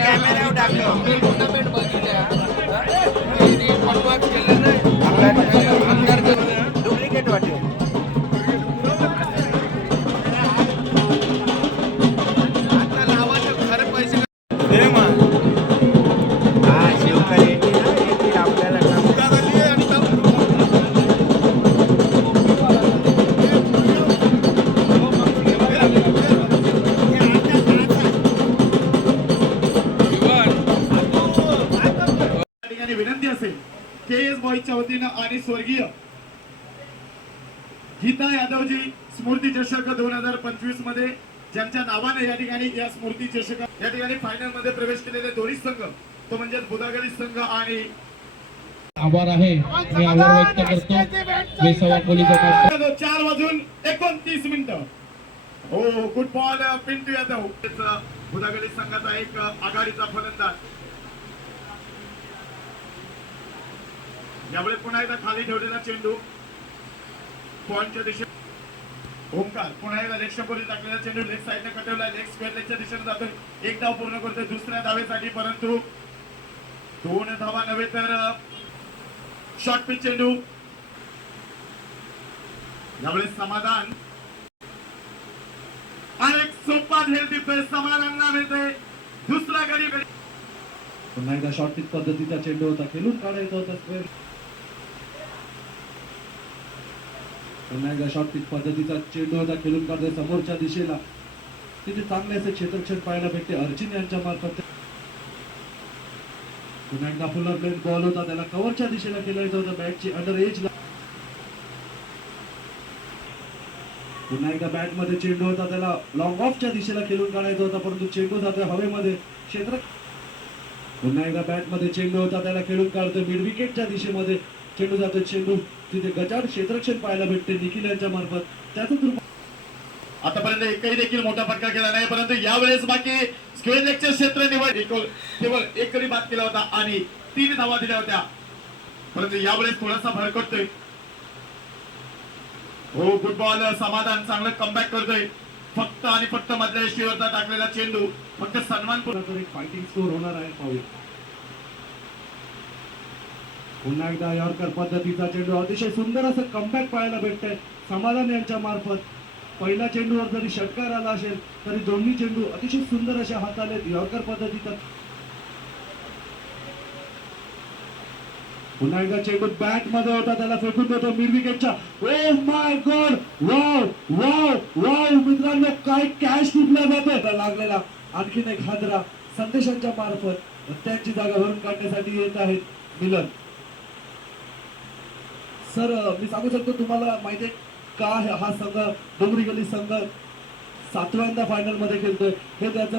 कॅमेऱ्यावर टाकतो टुर्नामेंट बघितल्या केलं नाही आमदार डुप्लिकेट वाटते आता लावायचं खरं पैसे हा शिवकर येतील आपल्याला विनंती असेल KS बॉईजच्या वतीनं आणि स्वर्गीय गीता यादवजी स्मृती चषक 2025 मध्ये ज्यांच्या नावाने या ठिकाणी या स्मृती चषक या ठिकाणी फायनल मध्ये प्रवेश केलेले दोन्ही संघ तो म्हणजे बुधागली संघ आणि आभार आहे मी आभार व्यक्त करतो वेसावा पोलीस 4:29 हो गुड बॉल पिंटू यादव बुधागली संघाचा एक आघाडीचा फलंदाज यावेळी पुन्हा एकदा खाली ठेवलेला चेंडू पॉइंटच्या दिशेने ओंकार पुन्हा एकदा लेग शंभर टाकलेला चेंडू लेग साईडने कटवला लेग स्क्वेअर लेगच्या दिशेने जातोय एक धाव पूर्ण करतोय दुसऱ्या धावेसाठी परंतु 2 धावा नव्हे तर शॉर्ट पिच चेंडू यावेळी समाधान आणि एक सोपा झेल देतोय समाधानला मिळते दुसरा गडी पुन्हा एकदा शॉर्ट पिच पद्धतीचा चेंडू होता खेळून काढायचा होता स्क्वेअर पुन्हा एकदा शॉर्ट पिच पद्धतीचा चेंडू होता खेळून काढतोय समोरच्या दिशेला तिथे चांगले असे क्षेत्ररक्षण पाहायला भेटते अर्जुन यांच्या मार्फत पुन्हा एकदा फुलर प्लेन बॉल होता त्याला कव्हरच्या दिशेला खेळायचा होता बॅटची अंडर एजला पुन्हा एकदा बॅट मध्ये चेंडू होता त्याला लॉंग ऑफच्या दिशेला खेळून काढायचा होता परंतु चेंडू जातोय हवेमध्ये क्षेत्र पुन्हा एकदा बॅट मध्ये चेंडू होता त्याला खेळून काढतोय मिड विकेटच्या दिशेमध्ये चेंडू जातोय चेंडू तिथे गजाड क्षेत्ररक्षण पाहायला भेटते निखिल यांच्या मार्फत त्यातून आतापर्यंत एकही देखील मोठा फटका केला नाही परंतु यावेळेस बाकी स्क्वेअर लेगचे क्षेत्र निवड केवळ एक तरी बाद केला होता आणि 3 धावा दिल्या होत्या परंतु यावेळेस थोडासा भरकटतोय हो गुड बॉल समाधान चांगलं कमबॅक करतोय फक्त आणि फक्त मधल्या यष्टीवरचा टाकलेला चेंडू फक्त सन्मानपूर्वक एक फायटिंग स्कोर होणार आहे पाहूया पुन्हा एकदा यॉर्कर पद्धतीचा चेंडू अतिशय सुंदर असं कमबॅक पाहायला भेटतंय समाधान यांच्या मार्फत पहिल्या चेंडूवर जरी षटकार आला असेल तरी दोन्ही चेंडू अतिशय सुंदर अशा हाताले यॉर्कर पद्धतीचा पुन्हा एकदा चेंडू बॅट मध्ये होता त्याला फेकून देतो मिड विकेटच्या oh my god wow wow wow मित्रांनो काय कॅच टिपला जातोय लागलेला आणखीन एक हादरा संदेशांच्या मार्फत त्यांची जागा भरून काढण्यासाठी येत आहेत मिलन सर मी सांगू शकतो तुम्हाला माहिती आहे का हा संघ डोंगरी गली संघ 7व्यांदा फायनल मध्ये खेळतोय हे त्याचं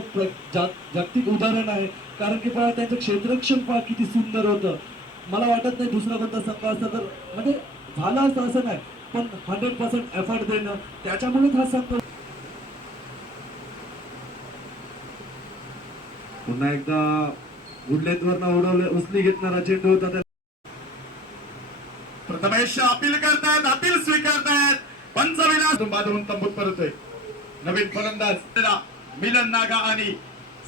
जागतिक उदाहरण आहे कारण की पहा त्यांचं क्षेत्ररक्षण पहा किती सुंदर होतं मला वाटत नाही दुसरा कोणता संघ असता तर म्हणजे झाला असतं असं नाही पण 100% एफर्ट देणं त्याच्यामुळेच हा संघ पुन्हा एकदा गुडलेतवरनं उडवले उचली घेतणारा चेंडू होता प्रथमेश अपील करतायत अपील स्वीकारतायत पंचविनाश बांधून तंबूत परतोय नवीन फलंदाज मिलन नागा आणि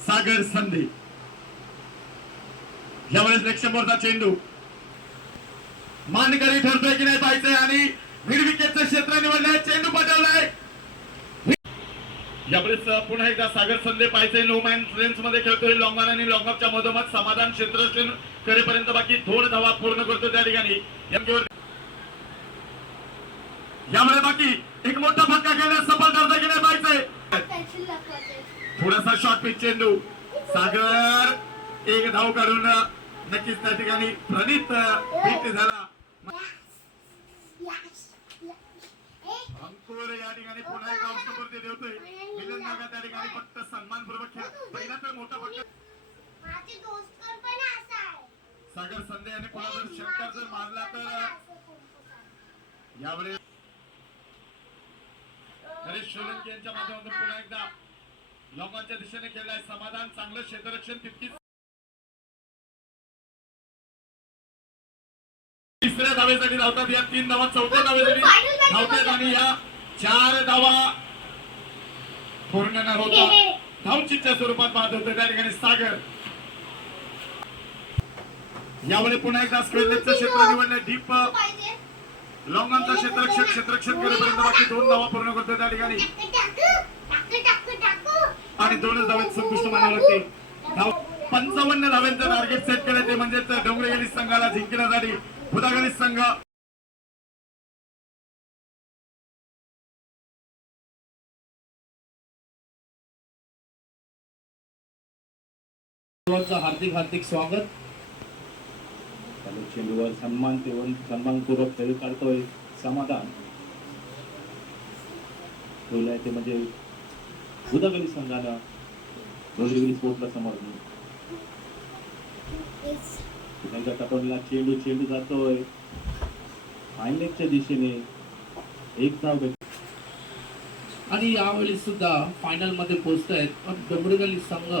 सागर संधी यावेळेस लेग शंभरचा चेंडू मानकरी ठरतोय की नाही पाहिजे आणि मिड विकेटचं क्षेत्र निवडलंय चेंडू पटवलाय यावेळेस पुन्हा एकदा सागर संधी पाहिजे नो मॅन रेंज मध्ये खेळतोय लॉंग ऑन आणि लॉंग ऑफच्या मधोमध समाधान क्षेत्ररक्षण करेपर्यंत बाकी 2 धावा पूर्ण करतो त्या ठिकाणी यामुळे बाकी एक मोठा फटका खेळण्यास सफल ठरतोय की नाही पाहिजे थोडासा शॉर्ट पिच चेंडू सागर एक धाव काढून नक्कीच त्या ठिकाणी प्रणित हिट झाला अंकुर या ठिकाणी पुन्हा एक आउटस्कोर देतोय मिलन नागा त्या ठिकाणी फक्त सन्मानपूर्वक खेळ पहिला तर मोठा फटका सागर संधे आणि पुन्हा जर षटकार जर मारला तर यावेळेस हरीश सोलंकी यांच्या माध्यमातून पुन्हा एकदा लॉंगॉनच्या दिशेने केलाय समाधान चांगलं क्षेत्ररक्षण तितकीच तिसऱ्या धावेसाठी धावतात या 3 धावा चौथ्या धावेसाठी धावतात आणि या 4 धावा पूर्ण न होता धावचीच्या स्वरूपात बाद होते त्या ठिकाणी सागर यावेळी पुन्हा एकदा स्क्वेअरलेसचं क्षेत्र निवडलं. डीप लॉंगांचा क्षेत्ररक्षण करेपर्यंत बाकी 2 धावा पूर्ण करतोय त्या ठिकाणी आणि 2च धावेत संपुष्ट मानावं लागते. 55 धाव्यांचं टार्गेट सेट केलं ते म्हणजेच डोंगरेगली संघाला जिंकण्यासाठी बुधागली संघ हार्दिक हार्दिक स्वागत. चेंडूवर सन्मानपूर्वक खेळ काढतोय समाधान ठेवलंय ते म्हणजे बुधागली संघानं डोंगरेगली स्पोर्ट्सला समोर त्यांच्या कटोरीला चेंडू जातोय फायनलच्या दिशेने. एक धाव भेट आणि यावेळी सुद्धा फायनल मध्ये पोहोचतायत. पण डोंगरेगली संघ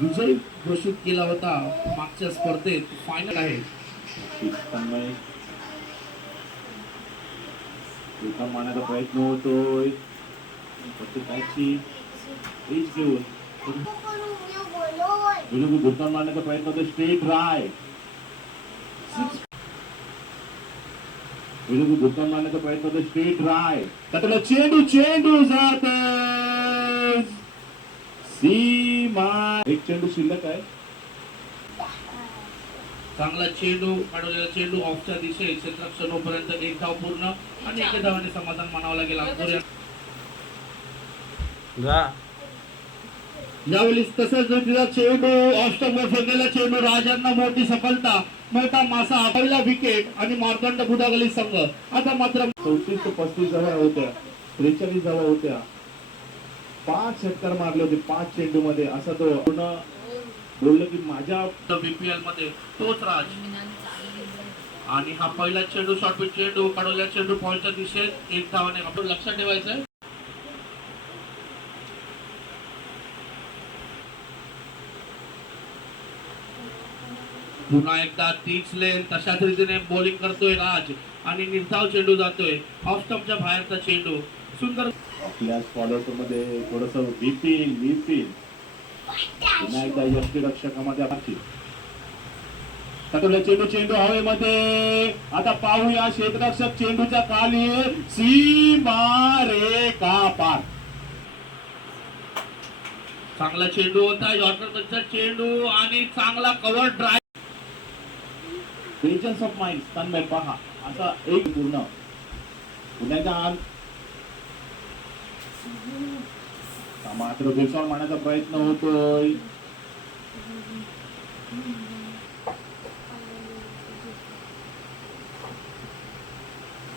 विजय घोषित केला होता मागच्या स्पर्धेत. फायनल आहे. तन्मय मारण्याचा प्रयत्न होतोय त्याची एज घेऊन भुरकान मारण्याचा प्रयत्न होतो. स्ट्रेट राय भुरकान मारण्याचा प्रयत्न होतो. स्ट्रेट राय त्याला चेंडू जात सीमा. एक चेंडू शिल्लक आहे. चांगला चेंडू काढवलेला चेंडू ऑफच्या दिशेत क्षेत्ररक्षण होईपर्यंत 1 धाव पूर्ण आणि 1 धावाने समाधान मानावं लागेल. यावेळी तसंच तिचा चेंडू ऑफस्टंपवर फेकलेला चेंडू राजांना मोठी सफलता. मोठा मासा पहिला विकेट आणि मार्तंड बुधागली संघ. आता मात्र 34 ते 35 धावा होत्या. 43 धावा होत्या. 5 षटकार मारले होते 5 चेंडू मध्ये. असा तो पूर्ण बोललो की माझ्या बीपीएल मध्ये तोच राज. आणि हा पहिला चेंडू शॉर्टपिच चेंडू काढवलेला चेंडू बॉलच्या दिशेत 1 धावाने. आपण लक्षात ठेवायचं पुन्हा एकदा तीच लेन तशाच रीतीने बॉलिंग करतोय राज आणि निर्धाव चेंडू जातोय ऑफ स्टंपच्या बाहेरचा चेंडू. सुंदर आपल्या फॉलोअर मध्ये थोडस विपिन पुन्हा एकदा यष्टीरक्षकामध्ये चेंडू हवेमध्ये. आता पाहूया क्षेत्ररक्षक चेंडूच्या खाली सीमा रेखा पार. चांगला चेंडू होता यॉर्करचा चेंडू आणि चांगला cover drive. Patience of mind Tanmay पहा असा एक पूर्ण पुण्याचा मात्र बेसावर मारण्याचा प्रयत्न होतोय.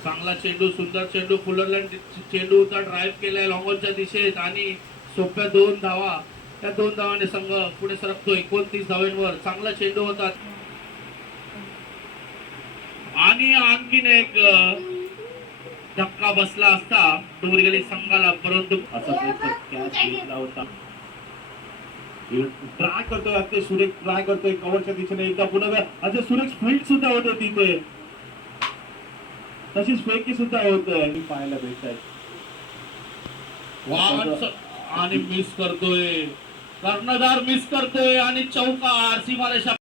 चांगला चेंडू सुंदर चेंडू फुलरलँड चेंडू होता ड्राईव्ह केलाय लॉंगॉनच्या दिशेत आणि सोप्या 2 धावा. त्या 2 धावाने संघ पुढे सरकतो 29 धावांवर. चांगला चेंडू होता आणि आणखीन एक धक्का बसला असता डोंगरेगली संघाला परंतु असा कॅच घेतला होता. ट्राय करतोय अगदी सुरेख ट्राय करतोय कव्हरच्या दिशेने एकदा पुन्हा असे सुरेख फील्ड सुद्धा होते तिथे. तशीच फेकी सुद्धा होतोय पाहायला भेटतात. आणि मिस करतोय कर्णधार मिस करतोय आणि चौकार सीमारेषा.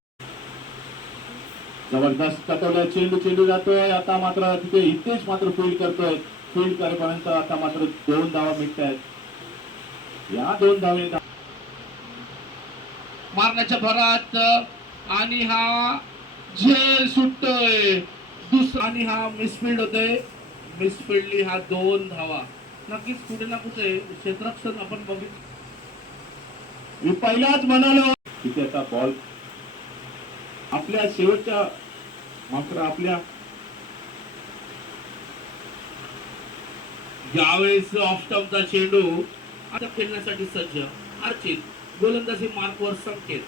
जबरदस्त कटवलं चेंडू जातोय. आता मात्र तिथे इथेच मात्र फील्ड करतोय. फील्ड करेपर्यंत आता मात्र 2 धावा मिळत आहेत. या 2 धावे मारण्याच्या भरात आणि हा झेल सुटतोय दुसरा आणि हा मिसफिल्ड होतोय. मिसफिल्डली हा 2 धावा. नक्कीच कुठे ना कुठे क्षेत्ररक्षण आपण बघितलं. मी पहिलाच म्हणालो तिथे आता बॉल आपल्या शेवटच्या मात्र आपल्या यावेळेस ऑफ स्टंपचा चेंडू आता खेळण्यासाठी सज्ज. अर्चित गोलंदाजी मार्कवर संकेत.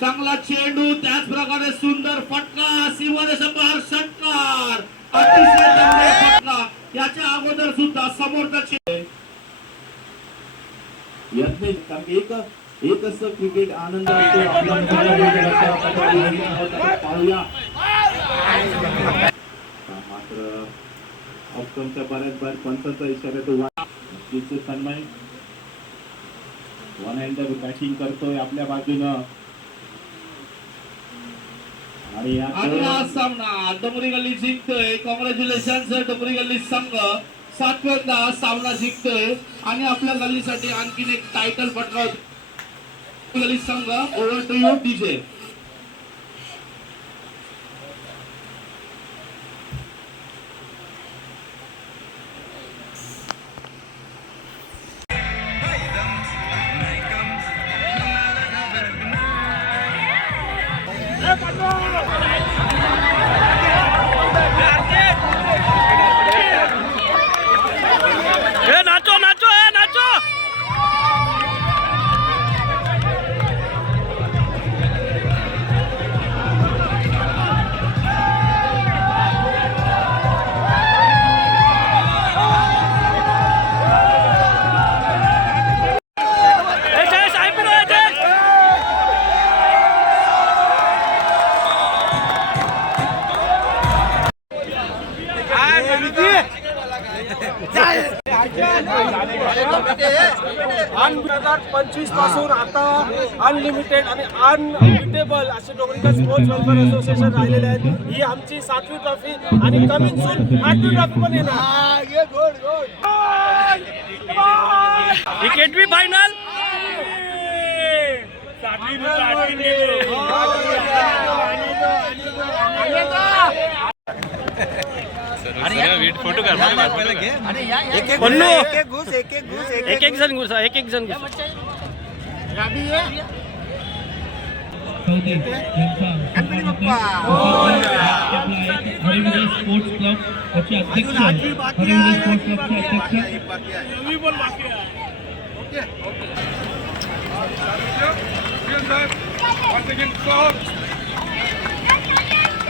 चांगला चेंडू त्याच प्रकारे सुंदर फटका सीमारेषा बाहेर षटकार. अतिशय चांगला फटका. याच्या अगोदर सुद्धा समोरचा चेंडू येत नाही कारण एक असं क्रिकेट आनंद असतो पाहूया. मात्र ऑप्शनच्या बऱ्याच पंचाचा इशारा तो तन्मय वन हँडर बॅटिंग करतोय आपल्या बाजूनं आणि हा सामना डोंगरी गल्ली जिंकतोय. कॉंग्रॅच्युलेशन डोंगरी गल्ली संघ 7व्यांदा हा सामना जिंकतोय आणि आपल्या गल्लीसाठी आणखीन एक टायटल पटकावतो गल्ली संघ. Over to you DJ. नाचो नाचो नाचो. आणि 2025 पासून आता अनलिमिटेड आणि अनलिमिटेबल असे डोंगरीकर स्पोर्ट्स वेलफेअर असोसिएशन राहिलेले आहेत. ही आमची 7वी ट्रॉफी आणि कमिंग सून 8वी ट्रॉफी पण येणार. ही 8वी फायनल. फोटो कर पन्नू. एक एक जण घुसा. चौधरी यांचा हरिविजय स्पोर्ट्स क्लब याचे अध्यक्ष, हरिविजय स्पोर्ट्स क्लबचे अध्यक्ष.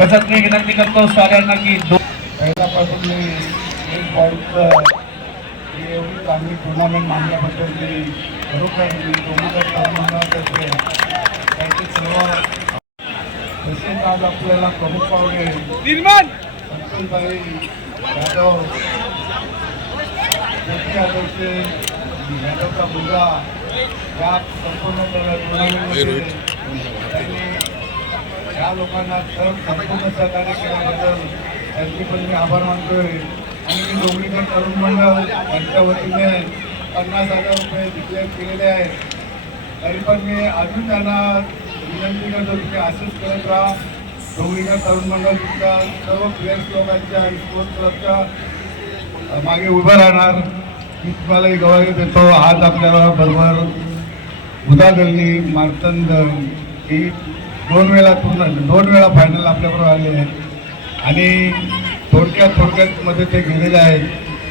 तसंच मी विनंती करतो साऱ्यांना की पहिल्यापासून मी एक बॉलचं एवढी चांगली टुर्नामेंट मानल्याबद्दल मी खरोखर मी तसेच आज आपल्याला प्रमुख पाहुणे संतोषभाई यादव, यादवचा मुलगा या संपूर्ण टुर्नामेंटमध्ये त्यांनी या लोकांना संपूर्ण सहकार्य केल्याबद्दल त्यांची पण मी आभार मानतोय. आणि मी डोंगरीकर तरुण मंडळ यांच्या वतीने 50,000 रुपये डिक्लेअर केलेले आहेत. तरी पण मी अजून त्यांना विनंती करतो की असेच करत राहा. डोंगरीकर तरुण मंडळ तुमच्या सर्व प्लेयर्स लोकांच्या आणि स्पोर्ट्स क्लबच्या मागे उभं राहणार. मी तुम्हालाही गवाही देतो. आज आपल्याला बरोबर उदागल्ली मार्तंड ही 2 वेळा फायनल आपल्याबरोबर आले आहेत आणि थोडक्यात मध्ये ते गेलेले आहेत.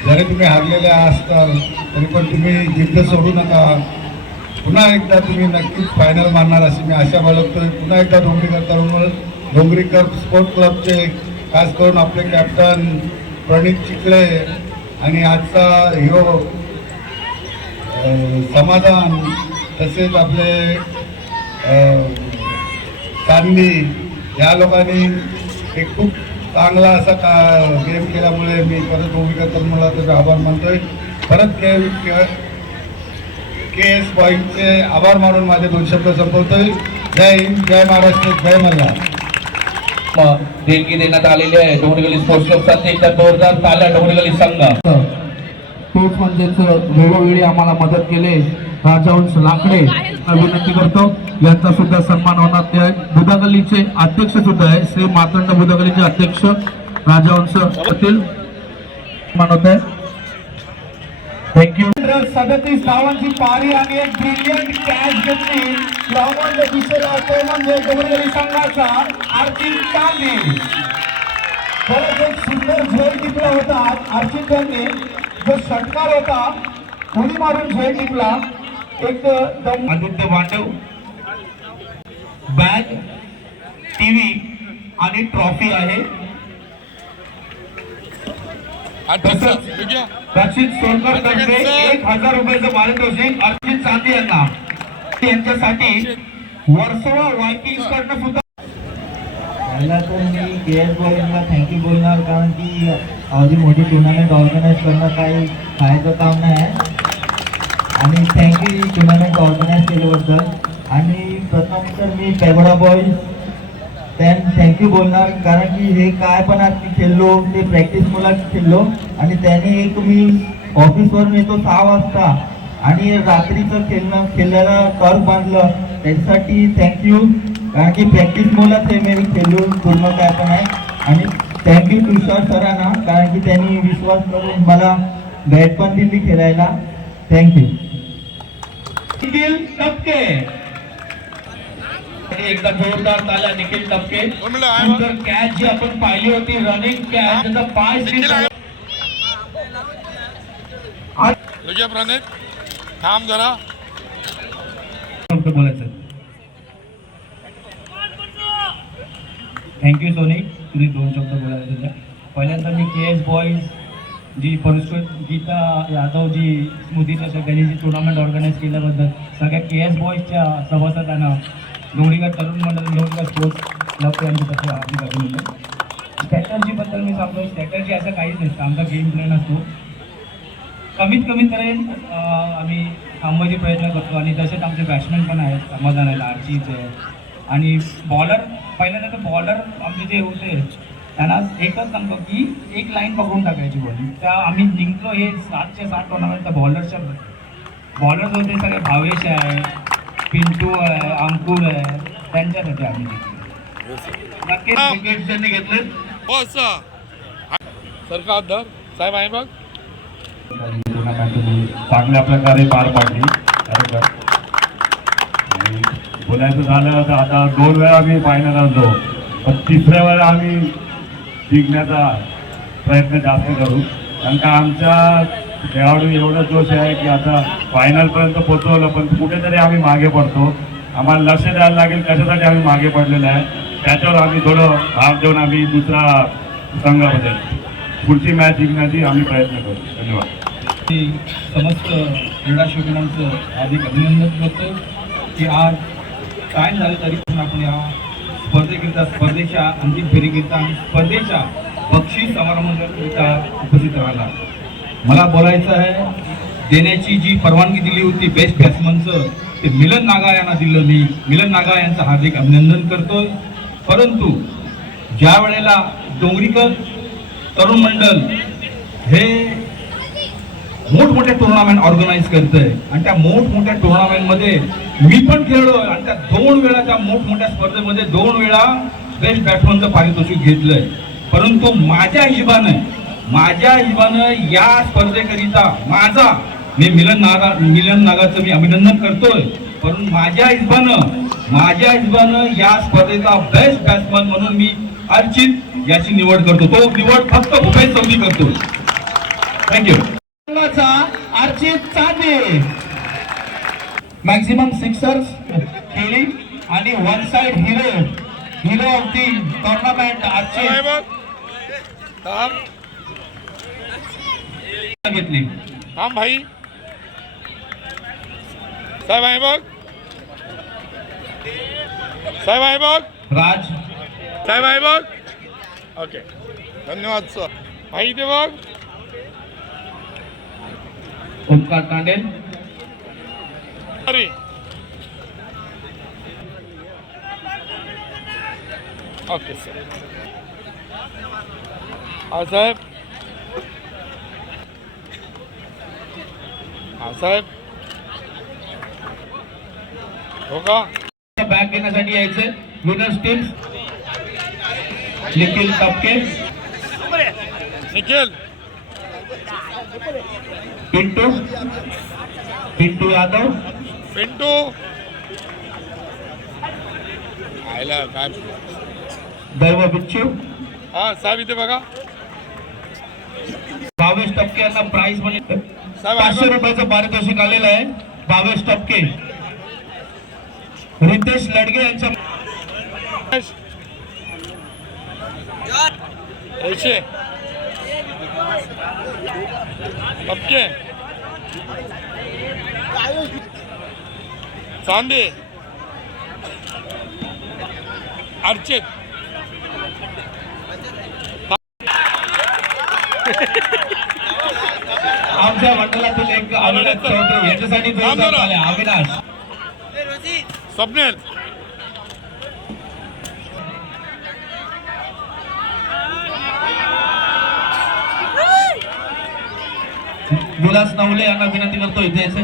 जरी तुम्ही हारलेले असताल तरी पण तुम्ही जिद्द सोडू नका. पुन्हा एकदा तुम्ही नक्कीच फायनल मारणार अशी मी आशा बाळगतोय. पुन्हा एकदा डोंगरीकर स्पोर्ट्स क्लबचे खास करून आपले कॅप्टन प्रणित चिखले आणि आजचा हिरो समाधान, तसेच आपले चांदी या लोकांनी एक खूप चांगला असा गेम केल्यामुळे मी परत डोंगरीकर मला त्याचे आभार मानतोय. परत KS पॉईंटचे आभार मानून माझे 2 शब्द संपवतोय. जय हिंद, जय महाराष्ट्र, जय मल्हार. देणगी देण्यात आलेली आहे डोंगरीगल्ली स्पोर्ट्स क्लबसाठी. एकदा जोरदार ताल्या डोंगरीगल्ली संघ. स्पोर्ट्स म्हणजेच वेळोवेळी आम्हाला मदत केले राजहंस लाकडे विनंती करतो. यांचा सुद्धा सन्मान होणार. ते बुधागल्लीचे अध्यक्ष सुद्धा आहे, श्री मातंड बुधागल्लीचे अध्यक्ष राजहंस पाटील सन्मान होत आहे. थँक्यू. 37 धावांची पारी आणि एक ब्रिलियंट कॅच घेतली ग्राउंड दिशेला, तो म्हणजे डोंगरीगल्ली संघाचा अर्चिन चांदी. खरंच एक सुंदर झेल टिपला होता अर्चिन चांदी. जो षटकार होता उडी मारून झेल टिपला. एकदम आदित्य वांडव बॅग, टीव्ही आणि ट्रॉफी आहे. रचित सोनकर तर्फे 1,000 रुपयाचं पारितोषिक अर्चित चांदी यांना. यांच्यासाठी वर्सोवा वायकिंग्स कडनं सुद्धा. पहिला तर मी KS बॉलिंगला थँक्यू बोलणार, कारण की एवढी मोठी टुर्नामेंट ऑर्गनाईज करणं काही फायद्याचं काम नाही आहे. आणि थँक्यू टुर्नामेंट ऑर्गनाईज केल्याबद्दल. आणि प्रथम तर मी पॅगोडा बॉईज थँक्यू बोलणार, कारण की हे काय पण आज मी खेळलो ते प्रॅक्टिस मला खेळलो आणि त्याने एक मी ऑफिसवरून येतो 6 वाजता आणि रात्रीचं खेळल्याला टर्फ बांधलं, त्याच्यासाठी थँक्यू. कारण की प्रॅक्टिस मुलाच हे मी खेळलो पूर्ण काय पण आहे. आणि थँक्यू तुषार सरांना, कारण की त्यांनी विश्वास करून मला बॅट पण दिली खेळायला. थँक्यू. निखिल टपके, एकदा जोरदार ताला निखिल टपके. सुंदर कॅच जी आपण पाहिली होती, रनिंग कॅच, त्याचा पाय प्रणित थांब जरा बोलायचं. थँक्यू सोनी, तुम्ही 2 शब्द बोलायला तुझ्या. पहिल्यांदा मी KS बॉईज जी पुरस्कृत गीता यादव जी स्मृती चषक त्यांनी जी टुर्नामेंट ऑर्गनाईज केल्याबद्दल सगळ्या KS बॉईजच्या सभासदांना, डोंगरीगड तरुण मंडळ, डोंगरीगड स्पोर्ट्स क्लब यांच्यातर्फे हार्दिक अभिनंदन. स्ट्रॅटर्जीबद्दल मी सांगतो, स्ट्रॅटर्जी असं काहीच नसतं, आमचा गेम प्लॅन असतो. कमीत कमी आम्ही थांबवायचे प्रयत्न करतो आणि तसेच आमचे बॅट्समॅन पण आहेत, समाधान आहेत, आर्चीच आहे. आणि बॉलर पहिल्यांदा तर बॉलर आमचे जे होते त्यांना एकच सांगतो की एक लाईन पकडून टाकायची बॉलिंग. त्या आम्ही जिंकलो हे 7च्या 7 टुर्नामेंट. बॉलर्स होते सगळे, भावेश आहे, पिंटू आहे, अंकुर आहे, त्यांच्यासाठी आम्ही जिंकलो. नक्कीच विकेट्स त्यांनी घेतले. सरकार साहेब आहे बघ. टुर्नामेंट चांगल्या प्रकारे पार पाडली. आणि बोलायचं झालं तर आता 2 वेळा आम्ही फायनल आलो, पण 3ऱ्या वेळा आम्ही जिंकण्याचा प्रयत्न जास्त करू. कारण का आमच्या खेळाडू एवढं जोश आहे की आता फायनलपर्यंत पोहोचवलं, पण कुठेतरी आम्ही मागे पडतो. आम्हाला लक्ष द्यायला लागेल कशासाठी आम्ही मागे पडलेलं आहे, त्याच्यावर आम्ही थोडं भाग देऊन आम्ही दुसरा संघ बदल पुढची मॅच जिंकण्याची आम्ही प्रयत्न करू. धन्यवाद. समस्त क्रीडा शौकीनांचं हार्दिक अभिनंदन करतो की आज काय झालं तरी पण आपण या स्पर्धेच्या अंतिम फेरीकरिता आणि स्पर्धेच्या बक्षीस समारंभाकरिता उपस्थित राहिला. मला बोलायचं आहे, देण्याची जी परवानगी दिली होती बेस्ट बॅट्समनचं ते मिलन नागा यांना दिलं. मी मिलन नागा यांचं हार्दिक अभिनंदन करतोय. परंतु ज्या वेळेला डोंगरीकर तरुण मंडळ हे मोठमोठे टुर्नामेंट ऑर्गनाईज करतंय आणि त्या मोठमोठ्या टुर्नामेंटमध्ये मी पण खेळलो आणि त्या 2 वेळा त्या मोठमोठ्या स्पर्धेमध्ये 2 वेळा बेस्ट बॅट्समनचं पारितोषिक घेतलंय. परंतु माझ्या हिशोबानं या स्पर्धेकरिता मी मिलन नागाचं मी अभिनंदन करतोय. परंतु माझ्या हिशोबानं या स्पर्धेचा बेस्ट बॅट्समन म्हणून मी अर्चित याची निवड करतो. तो निवड फक्त भूपेश चौधरी करतो. Thank you. Archit Chande maximum Sixers केली आणि 1 side hero of the tournament Archit घेतली. थांब भाई साहेब आहे बघ. साहेब आहे बघ. राज साहेब आहे बघ. ओके धन्यवाद सर. भाई इथे बघ. ओमकार तांडेल. अरे ओके सर. हा साहेब. हा साहेब हो का. बॅग घेण्यासाठी यायचे विनर्स टीम. निखिल टपके, निखिल, पिंटू यादव, पिंटू आयला काय दैव बिच्चू. हा साहेब इथे बघा. भावेश टपके यांना प्राइज म्हणजे साहेब 500 रुपयाचं पारितोषिक आलेलं आहे. भावेश टपके, रितेश लडगे यांच्या पैसे टपके चांदे अर्चित आमच्या मंडळातील एक अविनाश चौधरी याच्यासाठी जोरदार ताल्या. अविनाश स्वप्नेल विलास नवले यांना विनंती करतो इथे यायचं.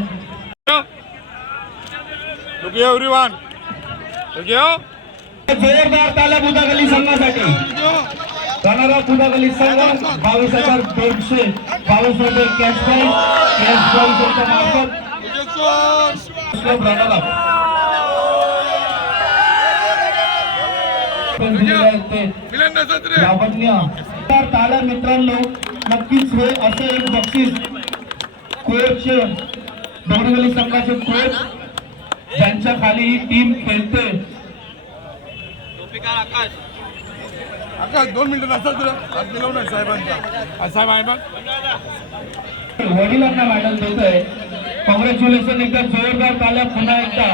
एव्हरीवन जोरदार ताल्या बुधागली संघासाठी. रनरअप बुधागली संघ 22,200 ₹22 कॅश प्राइज. कॅश प्राइज यांच्या मार्फत रनरअप लावण्य. तर ताल्या मित्रांनो, नक्कीच हे असं एक बक्षीस कोच डोंबिवली संघाचे कोच ज्यांच्या खाली ही टीम खेळते. आकाश 2 मिनिटं नसतात तुला मिळवणार साहेबांचा साहेब आहे वडिलांना मेडल देत आहे. कॉंग्रॅच्युलेशन. एकदा जोरदार ताल्या. पुन्हा एकदा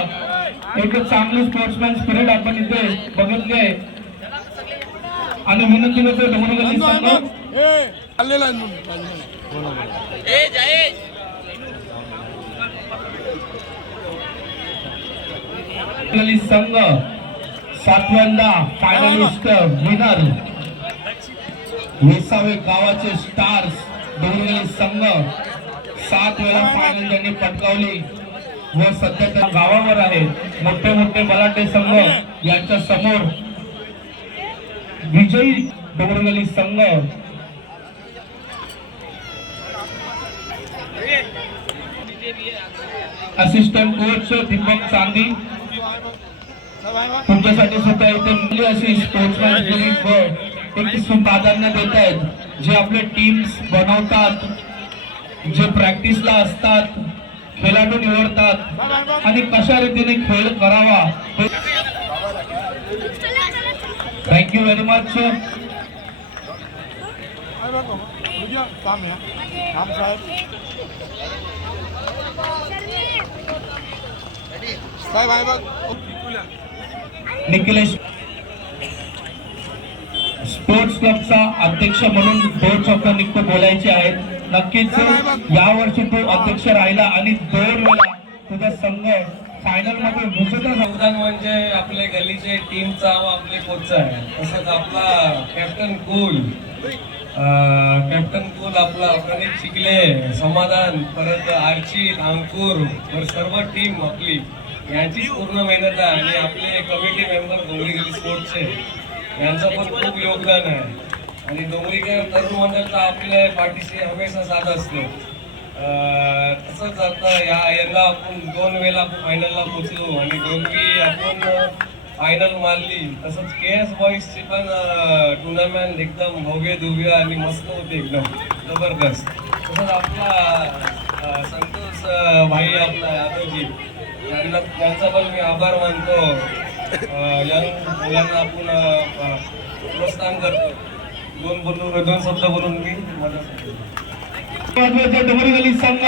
एक चांगली स्पोर्ट्समॅन स्पिरिट आपण इथे बघितले आणि विनंती करतो डोंबिवली संघ आलेला संघ 7व्यांदा फायनलिस्ट विनर विसावे गावाचे स्टार्स डोंबिवली संघ 7 वेळा फायनल त्यांनी पटकावली व सध्या त्या गावावर आहे. मोठे मोठे बलाढ्य संघ यांच्या समोर विजयी डोंबिवली संघ. असिस्टंट कोच दीपक चांदी तुमच्यासाठी सुद्धा इथे अशी स्पोर्ट्समॅन स्पिरिट व एक प्राधान्य देत आहेत. जे आपले टीम्स बनवतात, जे प्रॅक्टिसला असतात, खेळाडू निवडतात आणि कशा रीतीने खेळ करावा. Thank you very much. Nikhilesh sports क्लबचा अध्यक्ष म्हणून 2 शब्द निघतो बोलायचे आहेत. नक्कीच यावर्षी तो अध्यक्ष राहिला आणि 2 वेळा तुझा संघ फायनल मध्ये घुसत. योगदान म्हणजे आपल्या गल्लीचे टीमचा व आपले कोचचा आहे. तसंच आपला कॅप्टन कूल आपला प्रणित चिखले, समाधान, परत अर्चित, अंकुर वर सर्व टीम आपली यांची पूर्ण मेहनत आहे आणि आपले कमिटी मेंबर डोंबिवली स्पोर्ट्सचे यांचं पण खूप योगदान आहे. आणि डोंबिवलीकर तरुण मंडळाचा आपल्या पाठीशी हमेशा साथ असतो. तसंच आता यंदा आपण 2 वेळा फायनलला पोचलो आणि दोन्ही आपण फायनल मारली. तसंच KS बॉईजची पण टुर्नामेंट एकदम भव्य दिव्य आणि मस्त होती, एकदम जबरदस्त. तसंच आपला संतोष भाई आपला यादवजी त्यांचा पण मी आभार मानतो. यंग मुलांना आपण प्रोत्साहन करतो. 2 शब्द बोलून मी डोंबिवली संघ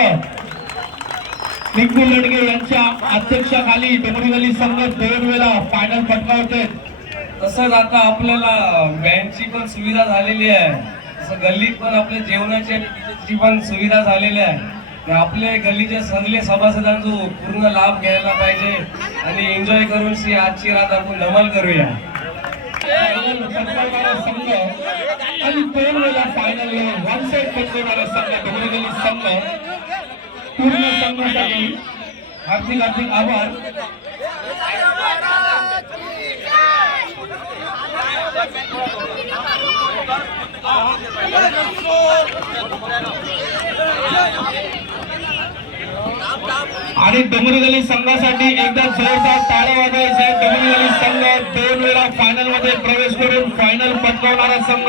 निखिल लडगे यांच्या अध्यक्षाखाली डोंबिवली संघ 2 वेळा फायनल पटकावते. तसंच आता आपल्याला बँडची पण सुविधा झालेली आहे. तसं गल्लीत पण आपल्या जेवणाची पण सुविधा झालेली आहे. आपले गल्लीच्या सगळे सभासदांचा पूर्ण लाभ घ्यायला पाहिजे आणि एन्जॉय करून आजची रात आपण धमाल करूया. संघ आणि 2 वेळा फायनल 1 साइड पटकवणारा संघ डोंबिवली संघ. पूर्ण संघासाठी हार्दिक आभार. आणि डोंबिवली संघासाठी एकदा जोरदार टाळ्या वाजवायचे. डोंबिवली संघ 2 वेळा फायनल मध्ये प्रवेश करून फायनल पटकावणारा संघ.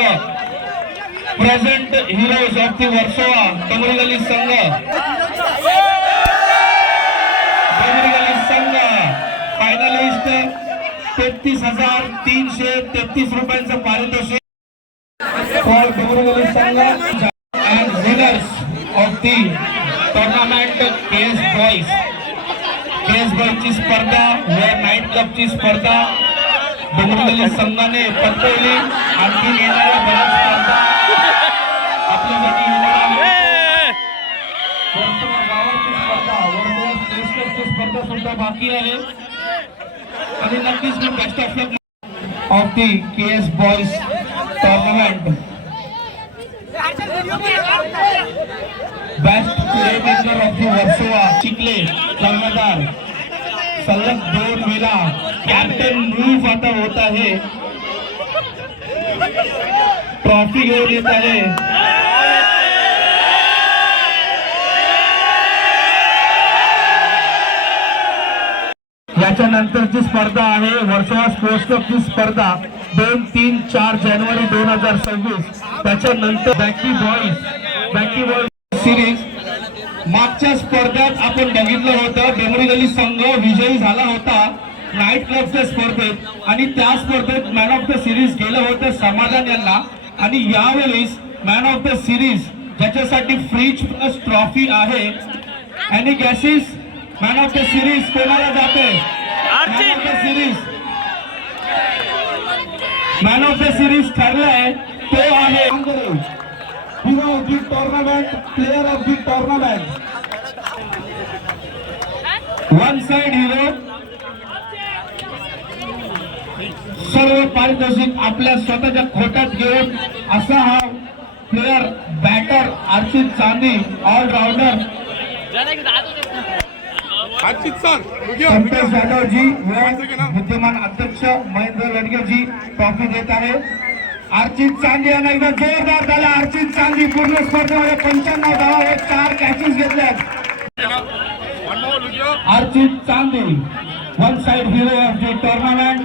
Present heroes of the Versova Dombivli संघ. डोंबिवली संघ फायनलिस्ट 33,333 रुपयांचं पारितोषिक फॉर डोंबिवली संघ. And winners of the tournament KS boys. KS बॉईजची स्पर्धा व नाईट क्लबची स्पर्धा डोंबिवली संघाने पटकवली. आणखी येणाऱ्या बऱ्याच स्पर्धा आपल्यासाठी येणार वर्सोवा गावाची स्पर्धा, वर्सोवा श्रेष्ठची स्पर्धा सुद्धा बाकी आहे आणि नक्कीच मी best of luck of the KS boys tournament best playmaker of the Versova Chikhale कर्णधार सलग 2 वेळा कॅप्टन मूव आता होत आहे, ट्रॉफी घेऊन येत आहे. याच्यानंतरची स्पर्धा आहे वर्सोवा स्पोर्ट्स क्लबची स्पर्धा 2, 3, 4 जानेवारी 2026. त्याच्यानंतर बॅकी बॉईज सिरीज. मागच्या स्पर्धेत आपण बघितलं होतं डोंगरी गल्ली संघ विजयी झाला होता नाईट क्लबच्या स्पर्धेत आणि त्या स्पर्धेत मॅन ऑफ द सिरीज गेलं होतं समाधान यांना. आणि यावेळेस मॅन ऑफ द सिरीज ज्याच्यासाठी फ्रीज प्लस ट्रॉफी आहे. Any gases man of the series कोणाला जाते? मॅन ऑफ द सिरीज ठरलाय तो आहे hero of the tournament, player of the tournament. One side hero सर्व पारितोषिक आपल्या स्वतःच्या खोट्यात घेऊन असा हा प्लेयर बॅटर अर्चित चांदी ऑलराउंडर संतोष यादव जी विद्यमान अध्यक्ष महेंद्र लडगे जी ट्रॉफी देत आहे. अर्चित चांदी यांना एकदा जोरदार झाला. अर्चित चांदी पूर्ण स्पर्धेमध्ये 95 धावा व 4 कॅचेस घेतल्यात. अर्चित चांदी one side hero of the tournament.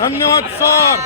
धन्यवाद सर.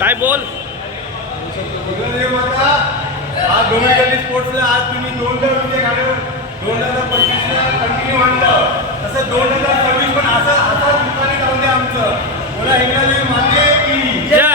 काय बोल आज डोंगरी गल्ली स्पोर्ट्सला आज तुम्ही 2 विजय घालून 2025ला कंटिन्यू आणलं, तसं 2026 पण असा ठिकाणी जाऊन द्या आमचं. बोला इंग्रजी माते की जय.